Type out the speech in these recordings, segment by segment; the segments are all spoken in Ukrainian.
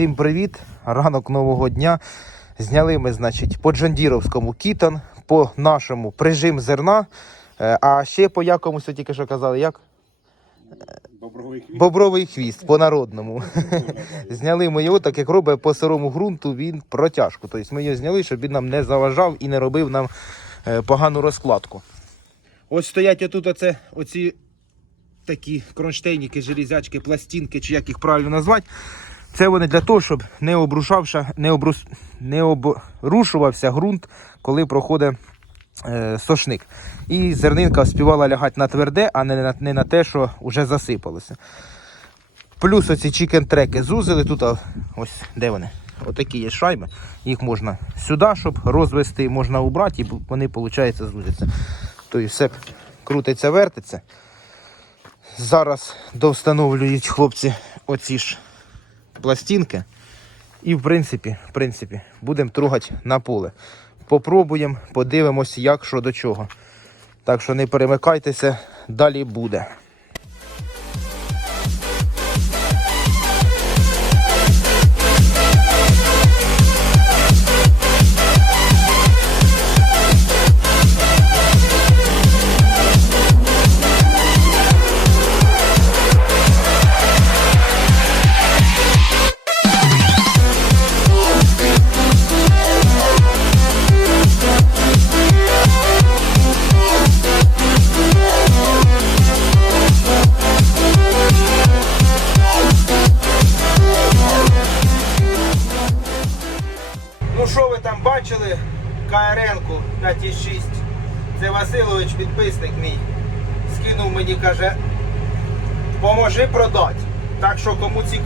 Всім привіт! Ранок нового дня. Зняли ми, значить, по Джандіровському кітон, по нашому прижим зерна. Е, А ще по якомусь тільки що казали, як? Бобровий хвіст. Бобровий хвіст по народному. Зняли ми його, так як робить по сирому ґрунту він протяжку. Тобто ми його зняли, щоб він нам не заважав і не робив нам е, погану розкладку. Ось стоять отут оце, оці такі кронштейники, железячки, пластинки, чи як їх правильно назвати. Це вони для того, щоб не обрушався, не, обрус, не обрушувався ґрунт, коли проходить е, сошник. І зернинка співала лягати на тверде, а не на, не на те, що вже засипалося. Плюс оці чікен-треки зузили. Тут ось де вони. Отакі є шайби. Їх можна сюди, щоб розвести, можна убрати, і вони, виходить, зузяться. Тобто все крутиться, вертиться. Зараз довстановлюють хлопці оці ж пластинки. І в принципі, в принципі, будемо трогати на поле. Попробуємо, подивимось, як що до чого. Так що не перемикайтеся, далі буде.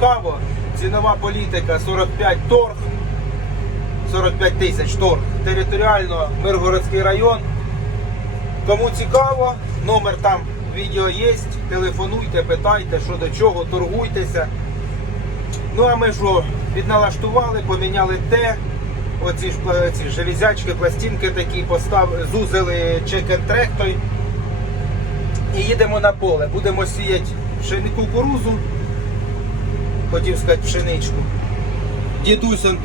Цікаво, цінова політика 45 торг. 45 тисяч торг. Територіально Миргородський район. Кому цікаво, номер там відео є. Телефонуйте, питайте, що до чого, торгуйтеся. Ну а ми що, відналаштували, поміняли те. Оці ж ці железячки, пластинки такі постав, зузили чекен-трек той. І їдемо на поле. Будемо сіяти пшени кукурузу. Хотів сказати пшеничку. Дідусь он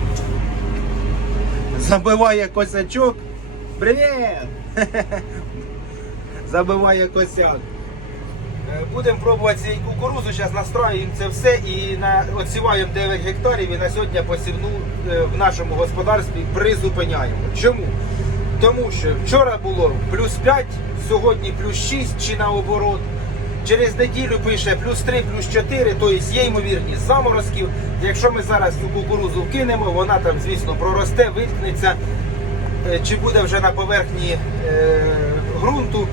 забиває косячок. Привіт! Забиває косяк. Е, Будемо пробувати цієї кукурузу, зараз настраюємо це все і на, отсіваємо 9 гектарів і на сьогодні посівну е, в нашому господарстві призупиняємо. Чому? Тому що вчора було плюс 5, сьогодні плюс 6 чи наоборот. Через неділю пише плюс 3, плюс 4, тобто є ймовірність заморозків. Якщо ми зараз цю кукурузу вкинемо, вона там, звісно, проросте, виткнеться, е, чи буде вже на поверхні е, ґрунту.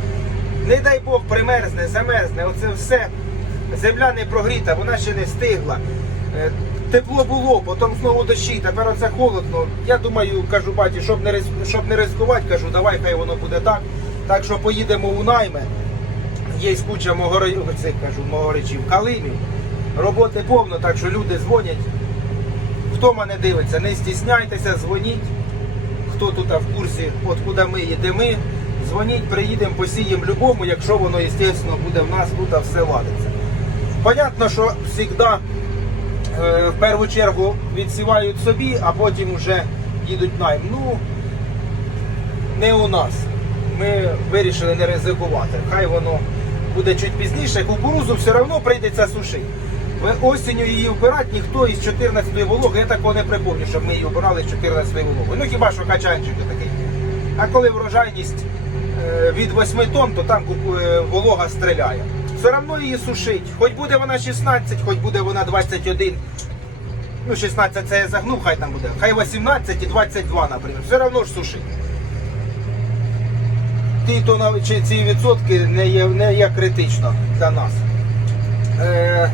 Не дай Бог примерзне, замерзне, оце все. Земля не прогріта, вона ще не встигла. Е, Тепло було, потім знову дощі, тепер оце холодно. Я думаю, кажу баті, щоб не щоб не ризикувати, кажу, давай хай воно буде так. Так що поїдемо у найми. Є куча могори... цих, кажу, могоричів, калимів. Роботи повно, так що люди дзвонять. Хто мене дивиться, не стісняйтеся, дзвоніть. Хто тут в курсі, от куди ми їдемо, дзвоніть, приїдемо, посіємо любому, якщо воно, звісно, буде в нас тут все ладиться. Понятно, що завжди е, в першу чергу відсівають собі, а потім вже їдуть найм. Ну, не у нас. Ми вирішили не ризикувати. Хай воно буде чуть пізніше. Кукурузу все одно прийдеться сушити. Ви осінню її вбирати ніхто із 14-ї вологи, я такого не припомню, щоб ми її вбирали з 14-ї вологи. Ну хіба що качанчики такий. А коли врожайність е, від 8 тонн, то там е, волога стріляє. Все одно її сушить. Хоч буде вона 16, хоч буде вона 21. Ну, 16 це я загнув, хай там буде. Хай 18 і 22, наприклад. Все одно ж сушить. Ті то чи ці відсотки не є, не є критично для нас. Е,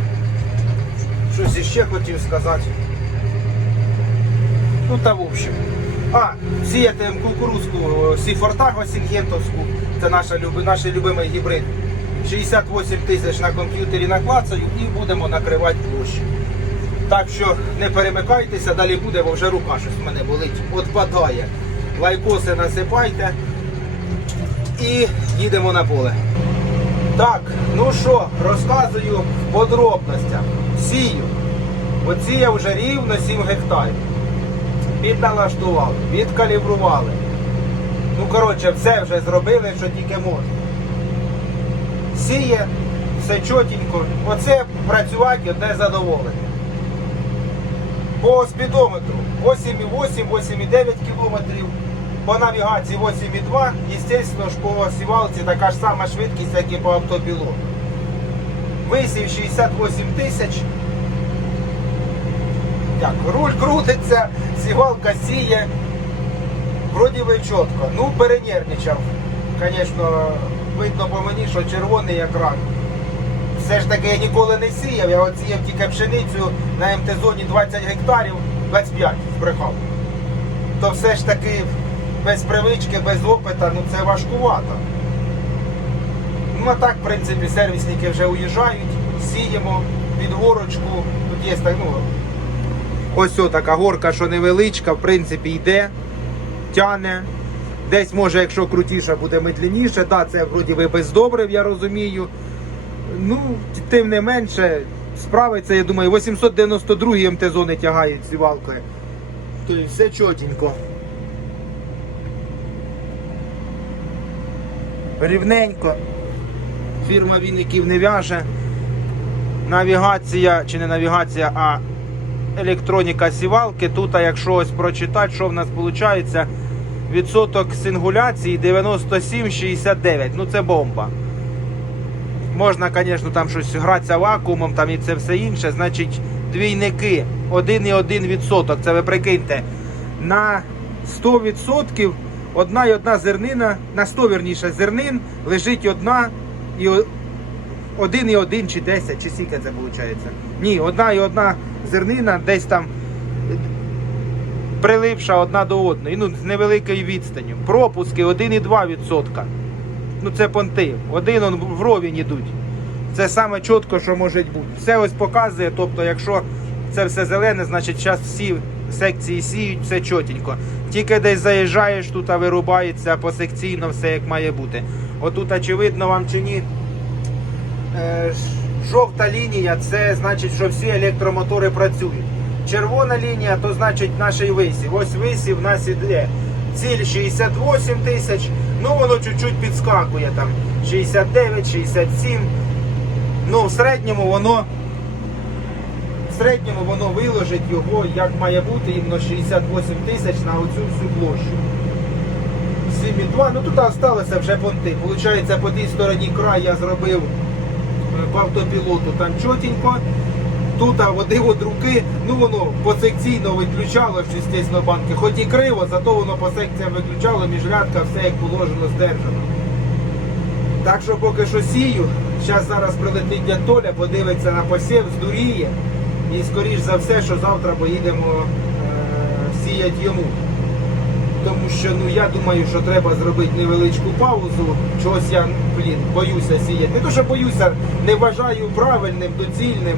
щось іще хотів сказати. Ну та в общем. А, сіяти кукурузку Сіфортаго Сінгентовську, це наша, наш любимий гібрид. 68 тисяч на комп'ютері наклацаю і будемо накривати площу. Так що не перемикайтеся, далі буде, бо вже рука щось в мене болить. Отпадає. Лайкоси насипайте і їдемо на поле. Так, ну що, розказую в подробностях. Сію. Оціє вже рівно 7 гектарів. Підналаштували, відкалібрували. Ну, коротше, все вже зробили, що тільки можна. Сіє, все чотенько. Оце працювати одне задоволення. По спідометру 8,8, 8,9 кілометрів. По навігації 8,2. Естественно ж по сівалці така ж сама швидкість, як і по автопілоту. Висів 68 тисяч. Так, руль крутиться, сівалка сіє. Вроді би чітко. Ну, перенервничав. Звісно, видно по мені, що червоний як рак. Все ж таки я ніколи не сіяв, я сіяв тільки пшеницю на МТ-зоні 20 гектарів, 25 збрехав. То все ж таки без привички, без опита, ну це важкувато. Ну а так, в принципі, сервісники вже уїжджають, сіємо під горочку. Тут є так, ну, ось така горка, що невеличка, в принципі, йде, тяне. Десь може, якщо крутіше, буде медленніше. Так, це вроді би без добрив, я розумію. Ну, тим не менше, справиться, я думаю, 892 МТ-зони тягають сівалкою. Тобто все чотенько. Рівненько. Фірма Вінників не в'яже. Навігація, чи не навігація, а електроніка сівалки. Тут, якщо ось прочитати, що в нас виходить, відсоток сингуляції 97,69. Ну це бомба. Можна, звісно, там щось гратися вакуумом там і це все інше. Значить, двійники 1,1%. Це ви прикиньте. На 100% одна і одна зернина, на 100 вірніше зернин лежить одна і один і один чи 10, чи скільки це виходить? Ні, одна і одна зернина десь там прилипша одна до одної, ну з невеликою відстанню. Пропуски 1,2%. Ну це понти. Один он вровень ідуть. Це саме чітко, що може бути. Все ось показує, тобто, якщо це все зелене, значить зараз всі секції сіють, все чотенько. Тільки десь заїжджаєш, тут вирубається посекційно все як має бути. Отут, очевидно вам чи ні, е, жовта лінія це значить, що всі електромотори працюють. Червона лінія, то значить наш висів. Ось висів в нас іде. Ціль 68 тисяч, ну воно чуть-чуть підскакує там 69, 67. Ну, в середньому воно середньому воно виложить його, як має бути, іменно 68 тисяч на оцю всю площу. 7,2, ну тут залишилося вже понти. Получається, по тій стороні край я зробив е, по автопілоту там чотенько. Тут а, водив від руки, ну воно посекційно виключало, звісно, банки. Хоч і криво, зато воно по секціям виключало, міжрядка, все як положено, здержано. Так що поки що сію. Зараз зараз прилетить дядь Толя, подивиться на посів, здуріє. І скоріш за все, що завтра поїдемо е, сіяти йому. Тому що ну я думаю, що треба зробити невеличку паузу. Чогось я блін, боюся сіяти. Не то, що боюся, не вважаю правильним, доцільним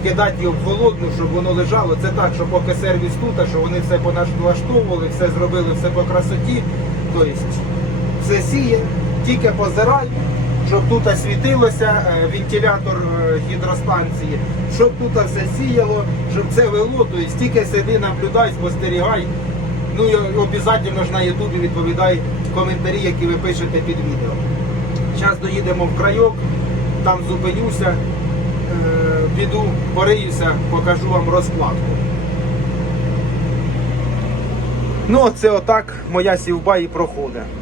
вкидати його в холодну, щоб воно лежало. Це так, що поки сервіс тут, що вони все понаштовували, все зробили, все по красоті. Тобто все сіє, тільки позирай, щоб тут світилося е, вентилятор е, гідростанції, щоб тут все сіяло, щоб це вело, тобто тільки сиди, наблюдай, спостерігай. Ну і обов'язково ж на Ютубі відповідай коментарі, які ви пишете під відео. Зараз доїдемо в крайок, там зупинюся, е, піду, пориюся, покажу вам розкладку. Ну, це отак моя сівба і проходить.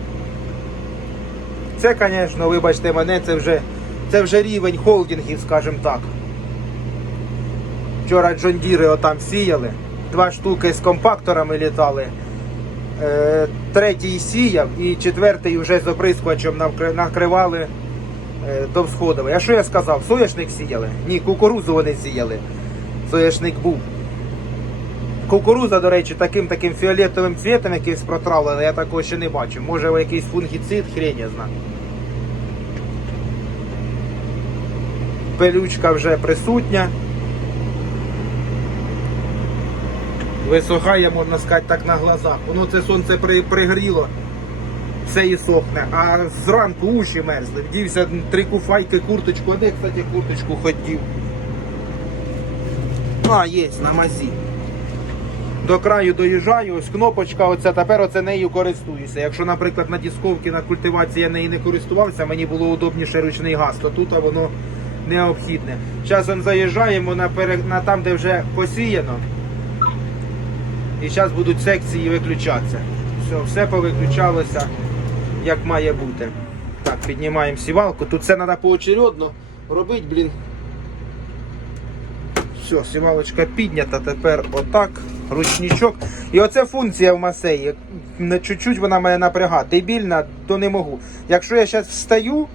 Це, звісно, вибачте мене, це вже, це вже рівень холдингів, скажімо так. Вчора джондіри отам сіяли, два штуки з компакторами літали. Е, третій сіяв і четвертий вже з оприскувачем накривали е, до всходовий. А що я сказав? Соняшник сіяли? Ні, кукурузу вони сіяли. Соняшник був. Кукуруза, до речі, таким таким фіолетовим цвітом якийсь протравлений, я такого ще не бачив. Може якийсь фунгіцид, хрень я знаю. Пелючка вже присутня. Висохає, можна сказати, так на глазах. Воно це сонце при, пригріло, все і сохне. А зранку уші мерзли. Вдівся три куфайки, курточку, а де, кстати, курточку хотів. А, є, на мазі. До краю доїжджаю, ось кнопочка, оця, тепер оце нею користуюся. Якщо, наприклад, на дисковці на культивації я нею не користувався, мені було удобніше ручний газ, то тут воно необхідне. Он заїжджаємо на, на там, де вже посіяно. І зараз будуть секції виключатися. Все, все повиключалося, як має бути. Так, піднімаємо сівалку. Тут все треба поочередно робити, блін. Все, сівалочка піднята, тепер отак, ручничок. І оце функція в масеї. Чуть-чуть вона мене напрягає. Дебільна, то не можу. Якщо я зараз встаю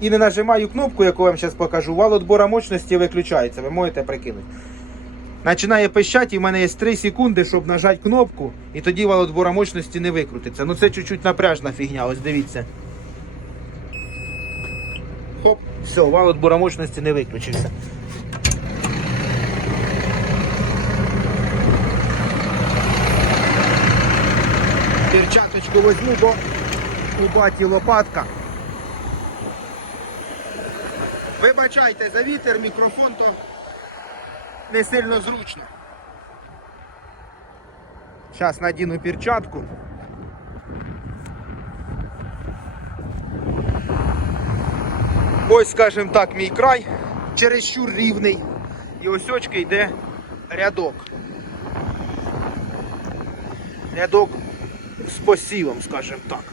і не нажимаю кнопку, яку вам зараз покажу, вал отбора мощності виключається. Ви можете прикинути. Починає пищати, і в мене є 3 секунди, щоб нажати кнопку, і тоді вал отбора мощності не викрутиться. Ну це чуть-чуть напряжна фігня, ось дивіться. Хоп, все, вал отбора мощності не виключився. Перчаточку возьму, бо у баті лопатка. Вибачайте за вітер, мікрофон то не сильно зручно. Зараз надіну перчатку. Ось, скажімо так, мій край чересчур рівний. І ось очки йде рядок. Рядок з посівом, скажімо так.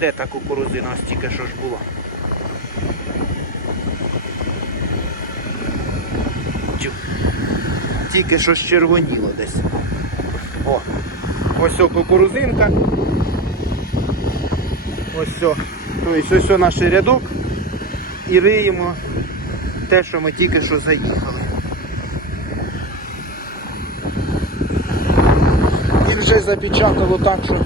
Де та кукурузина ось тільки що ж була? Тільки що червоніло десь. О, ось о кукурузинка. Ось о. Тобто ось о наш рядок. І риємо те, що ми тільки що заїхали. Вже запечатало так, що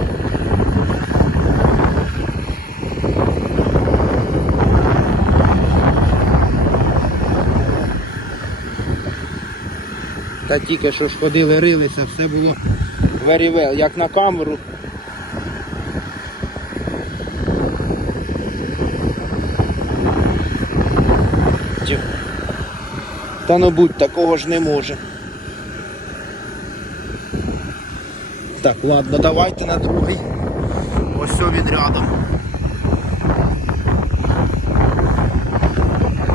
Та тільки що ж ходили, рилися, все було well, як на камеру. Та ну будь, такого ж не може. Так, ладно, давайте на другий. Ось все відрядом.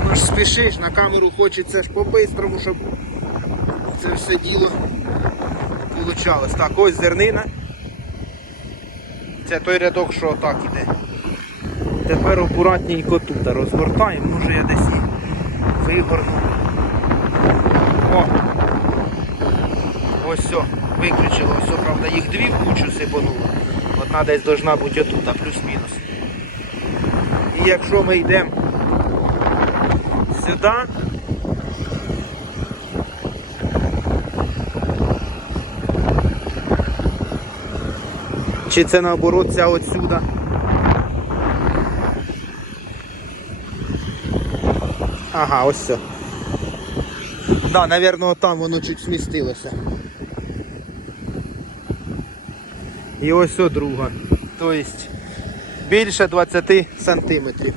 Ну ж спішиш, на камеру хочеться ж по-бистрому, щоб це все діло получалось. Так, ось зернина. Це той рядок, що отак іде. Тепер акуратненько тут розгортаємо, може я десь і вигорну. О! Ось все, виключило, все, правда, їх дві в кучу сипануло. Одна десь должна бути отут, плюс-мінус. І якщо ми йдемо сюди, Чи це наоборот ця отсюда? Ага, ось все. Да, наверное, там воно чуть смістилося. І ось о друга. Тобто більше 20 сантиметрів.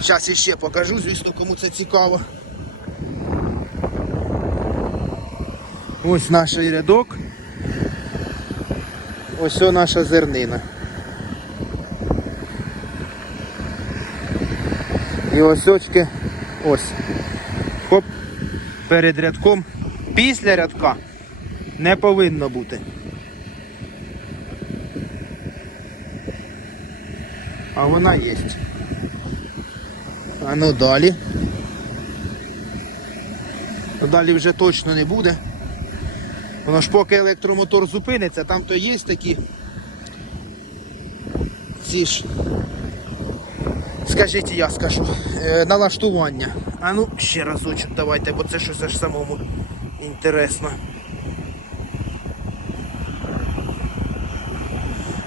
Зараз іще покажу, звісно, кому це цікаво. Ось наш рядок. Ось о наша зернина. І ось очки, ось. Хоп, перед рядком. Після рядка не повинно бути. А вона є. А ну далі. Далі вже точно не буде. Воно ж поки електромотор зупиниться, там то є такі ці ж, скажіть, я скажу, е, налаштування. А ну ще разочок давайте, бо це щось аж самому інтересно.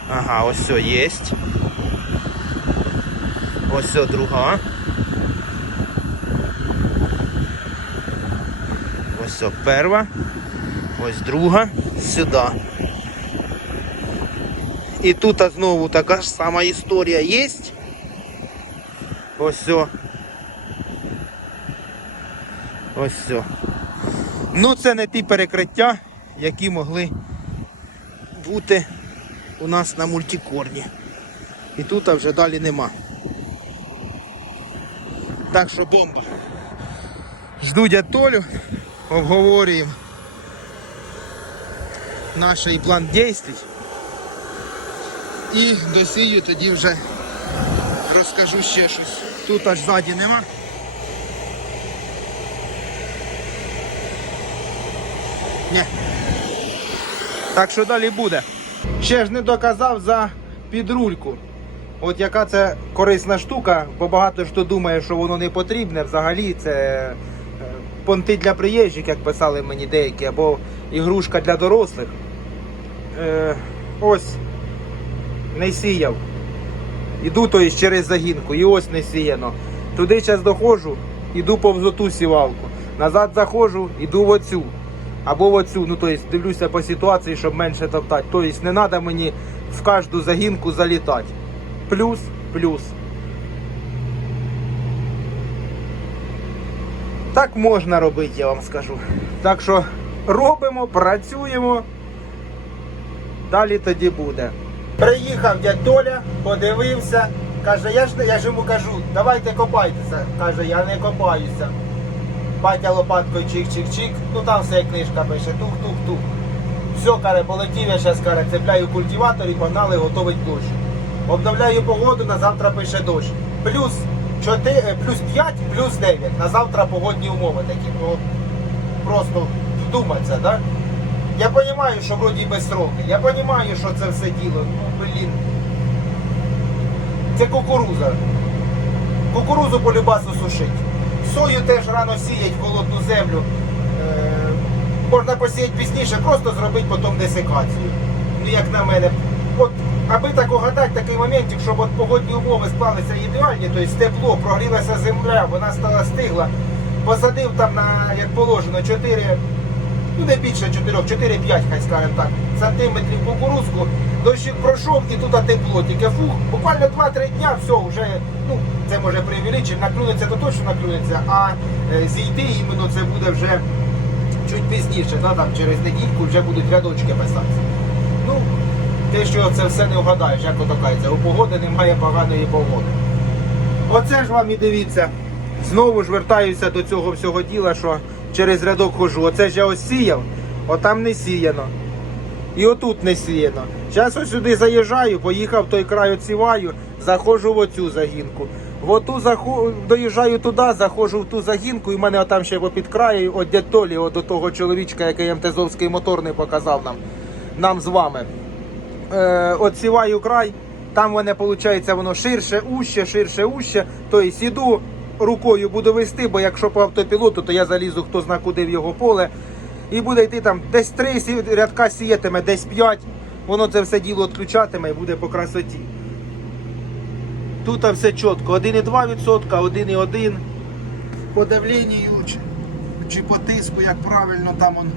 Ага, ось все є. Ось все друга. Ось все перша. Ось друга сюди. І тут знову така ж сама історія є. Ось все. Ось все. Ну, це не ті перекриття, які могли бути у нас на мультикорні. І тут вже далі нема. Так що бомба. Жду дядь Толю, обговорюємо наш план дій. І досію тоді вже розкажу ще щось. Тут аж ззаді нема. Ні. Так що далі буде. Ще ж не доказав за підрульку. От яка це корисна штука, бо багато хто думає, що воно не потрібне. Взагалі це е, понти для приїжджих, як писали мені деякі, або ігрушка для дорослих. Е, ось не сіяв. Іду то через загінку, і ось не сіяно. Туди зараз доходжу, іду повз оту сівалку. Назад заходжу, іду в оцю. Або оцю, ну то есть, дивлюся по ситуації, щоб менше топтати. Тобто не треба мені в кожну загінку залітати. Плюс, плюс. Так можна робити, я вам скажу. Так що робимо, працюємо. Далі тоді буде. Приїхав дядь Толя, подивився, каже, я ж я ж йому кажу, давайте копайтеся. Каже, я не копаюся. Батя лопаткою чик-чик-чик, ну там все як книжка пише, тух-тух-тух. Все, каже, полетів, я зараз каже, цепляю культиватор і погнали готовить площу. Обновляю погоду, на завтра пише дощ. Плюс 4, плюс 5, плюс 9. На завтра погодні умови такі. Ну, просто вдуматься, да? Я розумію, що вроді без сроки. Я розумію, що це все діло. Ну, блін. Це кукуруза. Кукурузу по любасу сушить. Сою теж рано сіять холодну землю. Е, можна посіяти пізніше, просто зробити потім десикацію. Ну, як на мене. От, аби так угадати такий моментик, щоб от погодні умови склалися ідеальні, тобто тепло, прогрілася земля, вона стала стигла. Посадив там на, як положено, 4 ну не більше 4, 4-5, хай скажемо так, сантиметрів кукурузку, дощик пройшов і тут тепло, тільки фух, буквально 2-3 дня, все, вже, ну, це може преувеличити, наклюнеться, то точно наклюнеться, а е, зійти іменно це буде вже чуть пізніше, да, там, через недільку вже будуть рядочки писатися. Ну, те, що це все не вгадаєш, як ото кажеться, у погоди немає поганої погоди. Оце ж вам і дивіться. Знову ж вертаюся до цього всього діла, що через рядок хожу. Оце ж я ось сіяв, отам не сіяно. І отут не сіяно. Зараз ось сюди заїжджаю, поїхав той край оціваю, заходжу в оцю загінку. В оту заху... доїжджаю туди, заходжу в ту загінку, і в мене отам ще під краю, от дядь от до того чоловічка, який МТЗовський моторний показав нам, нам з вами. Е, от край, там мене виходить воно ширше, уще, ширше, уще. Тобто іду рукою буду вести, бо якщо по автопілоту, то я залізу хто зна куди в його поле. І буде йти там десь три рядка сіятиме, десь п'ять. Воно це все діло відключатиме і буде по красоті. Тут все чітко. 1,2%, 1,1%. По давленню чи, чи по тиску, як правильно, там он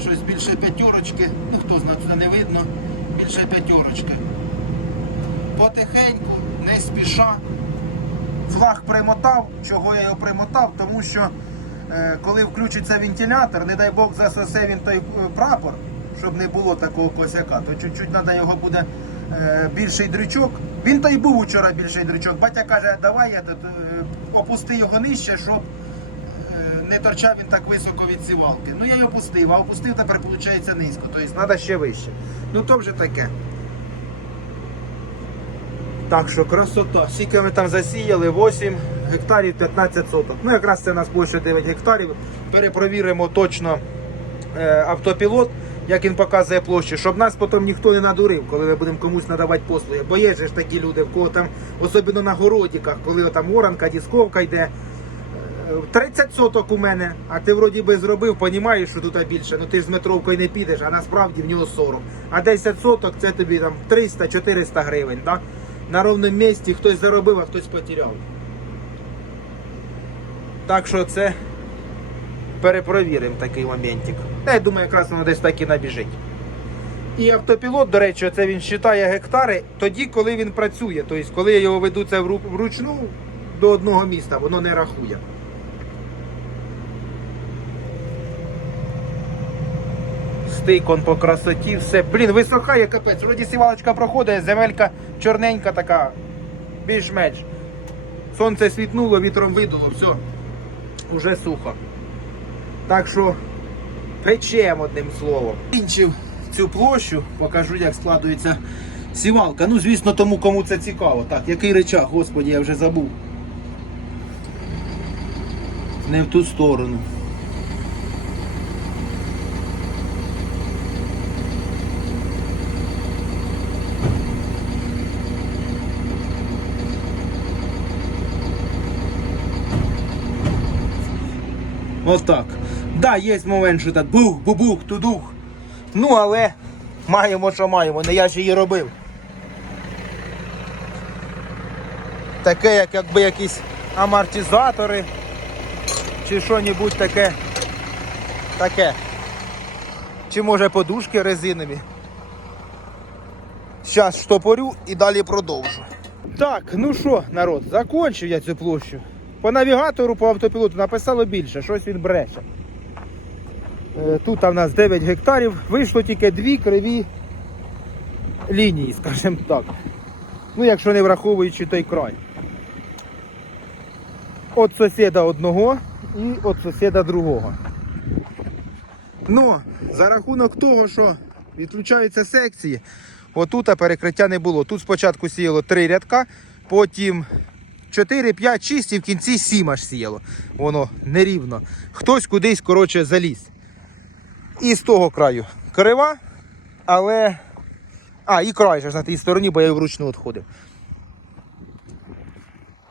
щось більше п'ятерочки. Ну хто знає, туди не видно. Більше п'ятерочки. Потихеньку, не спіша. Флаг примотав. Чого я його примотав? Тому що коли включиться вентилятор, не дай Бог засосе він той е, прапор, щоб не було такого косяка, то чуть-чуть треба його буде е, більший дрючок. Він то й був учора більший дрючок. Батя каже, давай я тут, е, опусти його нижче, щоб е, не торчав він так високо від сівалки. Ну я й опустив, а опустив тепер виходить низько. Тобто треба ще вище. Ну то вже таке. Так що красота. Скільки ми там засіяли? 8 гектарів 15 соток. Ну якраз це у нас площа 9 гектарів. Перепровіримо точно е, автопілот, як він показує площу, щоб нас потім ніхто не надурив, коли ми будемо комусь надавати послуги. Бо є ж такі люди, в кого там, особливо на городіках, коли там оранка, дісковка йде. Е, 30 соток у мене, а ти вроді би зробив, понімаєш, що тут більше, ну ти ж з метровкою не підеш, а насправді в нього 40. А 10 соток це тобі там 300-400 гривень. Да? На ровному місці хтось заробив, а хтось потеряв. Так що це перепровіримо такий моментик. Я думаю, якраз воно десь так і набіжить. І автопілот, до речі, це він вважає гектари тоді, коли він працює. Тобто, коли я його веду це вручну до одного міста, воно не рахує. Стейкон по красоті, все. Блін, висохає капець. Вроді сівалочка проходить, земелька чорненька така, більш-менш. Сонце світнуло, вітром видуло, все. Уже сухо. Так що печем одним словом. Кінчив цю площу, покажу, як складується сівалка. Ну, звісно, тому кому це цікаво. Так, який речах, господі, я вже забув. Не в ту сторону. Отак. Да, є момент, що так бух, бубух, тудух. Ну, але маємо, що маємо, не я ж її робив. Таке, як якби якісь амортизатори чи що-небудь таке. Таке. Чи може подушки резинові. Зараз штопорю і далі продовжу. Так, ну що, народ, закончив я цю площу. По навігатору, по автопілоту написало більше, щось він бреше. Е, Тут у нас 9 гектарів, вийшло тільки дві криві лінії, скажімо так. Ну, якщо не враховуючи той край. От сусіда одного і от сусіда другого. Ну, за рахунок того, що відключаються секції, отут перекриття не було. Тут спочатку сіяло три рядка, потім 4, 5, 6 і в кінці 7 аж сіяло. Воно нерівно. Хтось кудись, коротше, заліз. І з того краю крива, але. А, і край ж на тій стороні, бо я вручну відходив.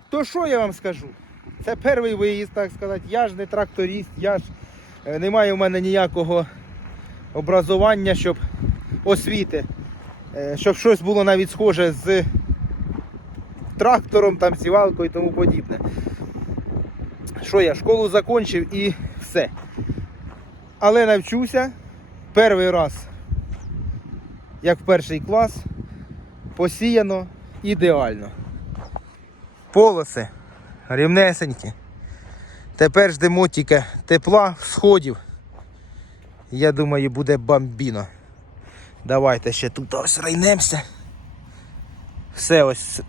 То що я вам скажу? Це перший виїзд, так сказати. Я ж не тракторист, я ж е, не маю в мене ніякого образування, щоб освіти, е, щоб щось було навіть схоже з трактором, там, сівалкою і тому подібне. Що я, школу закінчив і все. Але навчуся перший раз, як перший клас, посіяно ідеально. Полоси рівнесенькі. Тепер ждемо тільки тепла, сходів. Я думаю, буде бомбіно. Давайте ще тут ось рейнемося. Все ось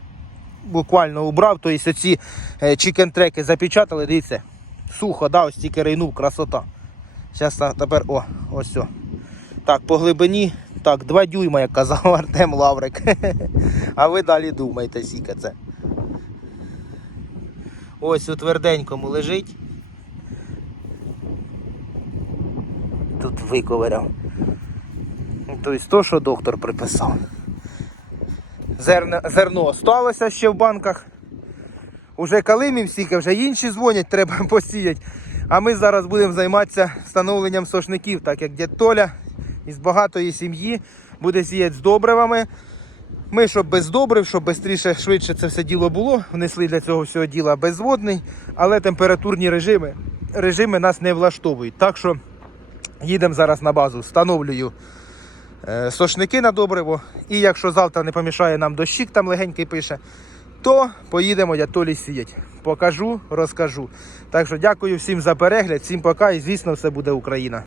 буквально убрав, тобто ці чікен-треки запечатали, дивіться, сухо, да, ось тільки рейнув, красота. Зараз тепер, о, ось все. Так, по глибині, так, 2 дюйма, як казав Артем Лаврик. А ви далі думайте, скільки це. Ось у тверденькому лежить. Тут виковиряв. Тобто то, що доктор приписав. Зерно, зерно осталося ще в банках. Уже калимів стільки, вже інші дзвонять, треба посіяти. А ми зараз будемо займатися встановленням сошників, так як дід Толя із багатої сім'ї буде сіяти з добривами. Ми, щоб без добрив, щоб швидше, швидше це все діло було, внесли для цього всього діла безводний, але температурні режими, режими нас не влаштовують. Так що їдемо зараз на базу, встановлюю сошники на добриво. І якщо завтра не помішає нам дощик, там легенький пише, то поїдемо я Толі сіять. Покажу, розкажу. Так що дякую всім за перегляд, всім пока і звісно все буде Україна.